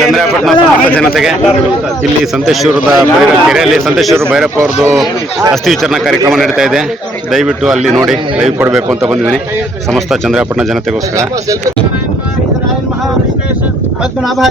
ಚಂದ್ರಾಪಟ್ಟಣ ಸಮಸ್ತ ಜನತೆಗೆ ಇಲ್ಲಿ ಸಂತೇಶ್ವರದ ಭೈರ, ಕೆರೆಯಲ್ಲಿ ಸಂತೇಶ್ವರ ಭೈರಪ್ಪ ಅವ್ರದ್ದು ಅಸ್ಥಿ ವಿಚಾರಣಾ ಕಾರ್ಯಕ್ರಮ ನಡೀತಾ ಇದೆ. ದಯವಿಟ್ಟು ಅಲ್ಲಿ ನೋಡಿ ಲೈವ್ ಕೊಡಬೇಕು ಅಂತ ಬಂದಿದ್ದೀನಿ. ಸಮಸ್ತ ಚಂದ್ರಾಪಟ್ಟಣ ಜನತೆಗೋಸ್ಕರ. ಪದ್ಮನಾಭಾಯ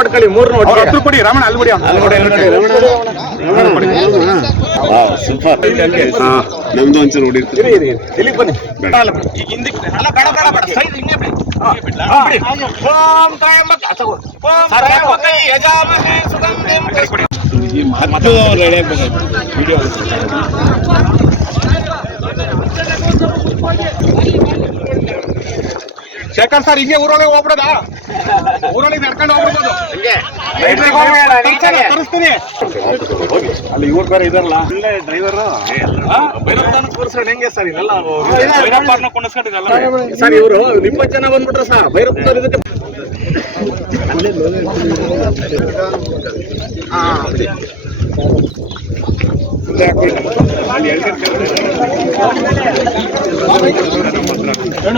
ನಾಮಧೇಯ ಹಿಂದಿನ ಬನ್ನಿ ಎಲ್ಲ ಅಲ್ಲಿ ಹೊಡ್ಕೊಳ್ಳಿ ಮೂರ್ ನೋಡಿ ಹತ್ರ ಕೊಡಿ ರಾಮಣ್ಣ ಅಲ್ಲಿ ಬಿಡಿ ಸೂಪರ್ ನಮ್ದು ಒಂಚೂರು ಹೊಡಿರ್ತೀವಿ ಇರಿ ಇರಿ ಇಲ್ಲಿಗೆ ಬನ್ನಿ ಈಗ ಹಿಂದಕ್ಕೆ ಅಲ್ಲ ಬೇಡ ಬೇಡ ಬೇಡ ಸೈಡ್ ಹಿಂಗೆ ಬಿಡಿ ಹಾ, ಬಿಡಿ. ಓಂ ತ್ರಯಂಬಕ ತಗೋ. ಓಂ ತ್ರಯಂಬಕ ಯಜಾಮಹೇ ಸುಗಂಧಿಂ ಕೈ ಕೊಡಿ. ಮತ್ತು ರೆಡಿ ಆಗ್ಬೇಕಾಯ್ತು ವಿಡಿಯೋ ಶೇಖರ್ ಸರ್ ಹಿಂಗೆ ಊರೊಳಗೆ ಹೋಗ್ಬಿಡದ? ಊರೊಳಗೆ ನಡ್ಕೊಂಡು ಹೋಗ್ಬಿಡ್ಬೋದು ತರಿಸ್ತೀನಿ. ಅಲ್ಲಿ ಇವ್ರು ಬೇರೆ ಇದಾರಲ್ಲ. ಇಲ್ಲೇ ಡ್ರೈವರ್ ಹೆಂಗೆ ಸರ್ ಇದೆಲ್ಲ ಸರ್ ಇವರು ನಿಮ್ಮ ಜನ ಬಂದ್ಬಿಟ್ರ ಸರ್ ಭೈರಪ್ಪನವ್ರು ಇದಕ್ಕೆ